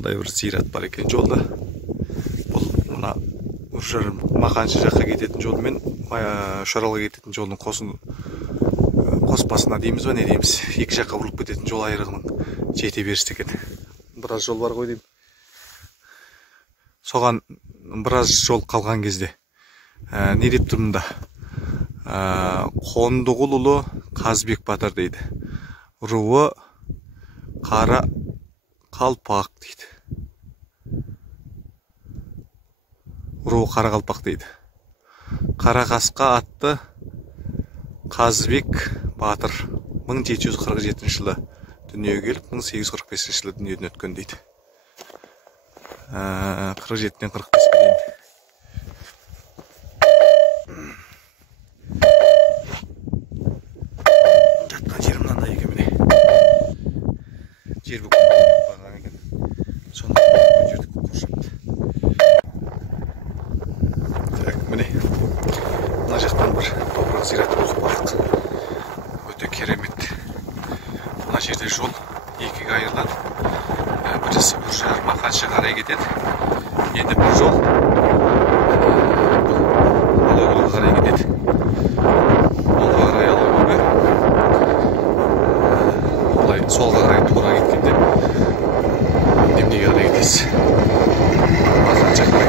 мындай бір зират бар екен жолда. Бұл мына Үржар Мақаншы жаққа кететін жол мен Шаралға кететін жолдың қоспасына дейміз ба, не дейміз, екі жаққа бұрылып кететін жол айрығының жете берісті екен. Біраз жол бар ғой деймін. Соған біраз жол қалған кезде не деп тұрмында? Қондығұлұлы Қазбек Батыр дейді. Руы Қара Қалпақ дейді. Руы Қара Қалпақ дейді. Қарақасқа атты Қазбек Батыр 1747 жылы дүниеге келіп, 1845 жылы дүниеден өткен дейді. 47-ден 45-ке дейін. Жатқан жер мынандай екен міне. Жер бүкіл барған екен. Сонда жерді қоршапты. Так, міне. Мына жақтан бір топырақ зират озып бардық. Өте керемет. Мына жерде жол екіге айырылады. Бірісі Үржар Мақаншы қарай кетеді. Енді бір жол Алакөлге қарай кетеді. Олға қарай Алакөлге. Олай солға қарай тура кеткенде Демнеге қарай кетесіз. Мақаншы қарай.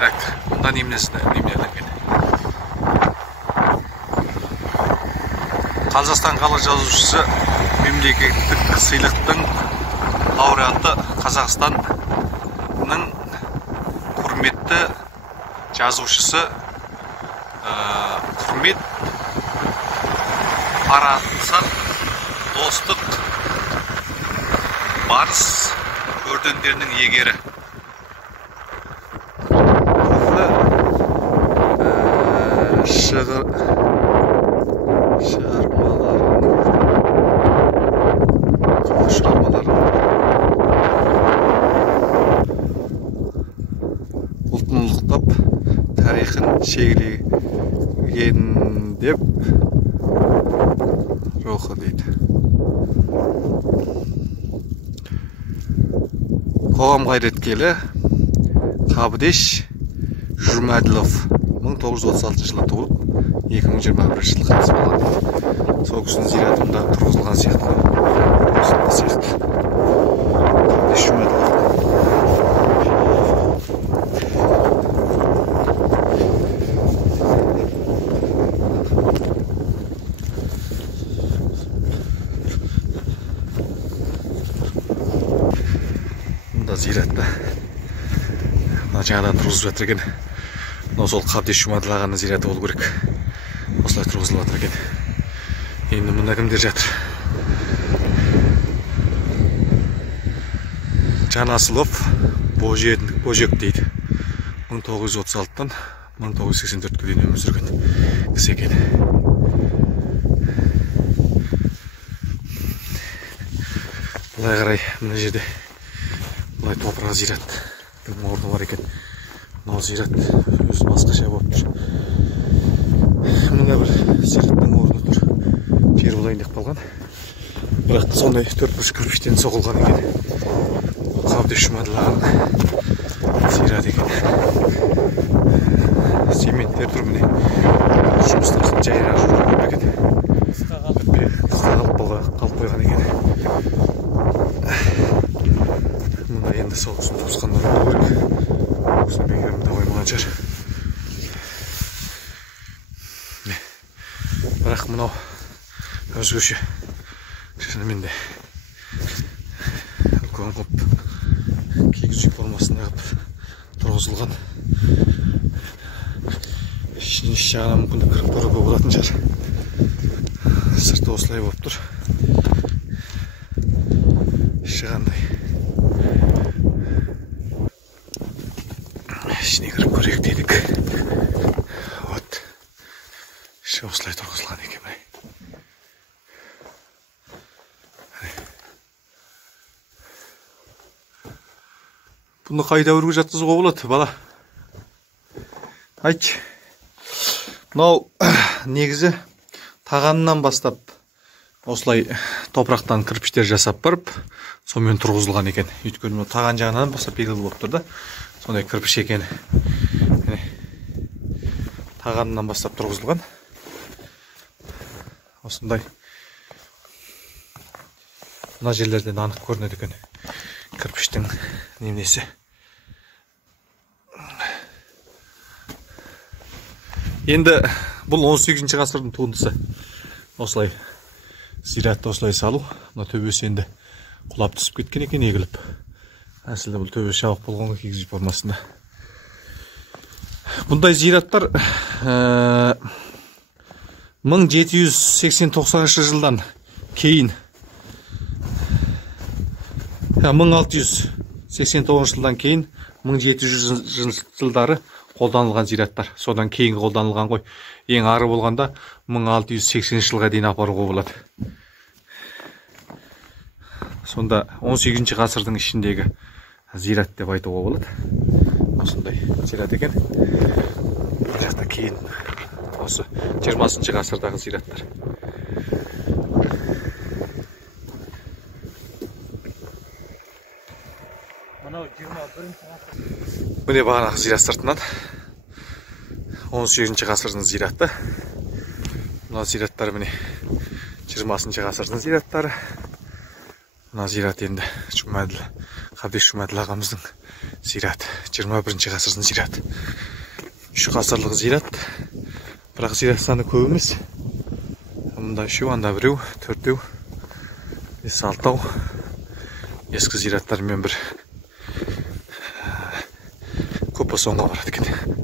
Так, мұнда немнеден келді. Қазақстан халық жазушысы мемлекеттік сыйлықтың лауреаты Қазақстанның құрметті жазушысы құрмет парасат достық барыс ордендерінің иегері. Ұлтынлықтап тарихын шегелеген деп рухы дейді. Қоғам қайраткері Қабдеш Жұмәділов 1936 жылы туылып, 2021 жылы қайтыс болған дейді. Сол кісінің зиратында тұрғызылған сияқты. Қабдеш Жұмәділов. Зиратта жаңадан тұрғызып жатыр екен. Сол Қабдеш Жұмаділ ағаның зираты болу керек. Осылай тұрғызылып жатыр екен. Енді мұнда кімдер жатыр? Жанасылов Божек дейді. 1936-тан 1984-ке дейін өмір сүрген кісі екен. Былай қарай мына жерде бұлай топырақ зираттың орны бар екен. Мынау зират өзі басқаша болып тұр. Мында бір зираттың орны тұр. Жер болайын деп қалған. Бірақ сондай 4-5 кірпіштен соғылған екен. Қабдеш Жұмаділ ағаның зират екен. Сементтер тұр міне. Жұмыстарсын жайырақ жүрген екен. Қысқа қалып қойған екен. Енді сол кісінің туысқандары болу керек. Өзінің бекерімді қоймаған шығар. Бірақ мынау өзгеше. Шынымен де үлкен қып кигіз үй формасында қып тұрғызылған. Ішіне жағына мүмкіндік кіріп тұруға болатын шығар. Сырты осылай болып тұр. Іші қандай. ішіне кіріп көрейік дедік. Вот. Іші осылай тұрғызылған екен міне. Бұны қайда өрге жатқызуға болады, бала? Айтшы. Мынау негізі тағанынан бастап осылай топырақтан кірпіштер жасап барып, сонымен тұрғызылған екен. Өйткені таған жағынан басып белгілі болып тұр да. Сондай кірпіш екен. Тағанынан бастап тұрғызылған. Осындай мына жерлерден анық көрінеді екен. Кірпіштің немнесі. Енді бұл 18-ші ғасырдың туындысы. Осылай зиратты осылай салу. Мына төбесі енді құлап түсіп кеткен екен, егіліп. Әсілі бұл төбесі жабық болғанға кигізіп болмасында. Бұндай зираттар 1780-90 жылдан кейін 1689 жылдан кейін 1700 жылдары қолданылған зираттар. Содан кейін қолданылған ғой. Ең ары болғанда 1680 жылға дейін апаруға болады. Сонда 18-ші ғасырдың ішіндегі зират деп айтуға болады. Осындай зират екен. Бұл жақта кейін осы 20-ші ғасырдағы зираттар. Міне бағанағы зират сыртынан 18-ші ғасырдың зираты. Мына зираттар міне 20-ші ғасырдың зираттары. Мына зират енді Қабдеш Жұмаділ ағамыздың зираты. 21-ші ғасырдың зираты. 3 ғасырлық зират. Бірақ зират саны көп емес. Мұнда 3, анда 1, 4, 6. Ескі зираттармен бір көпі соңға барады екен.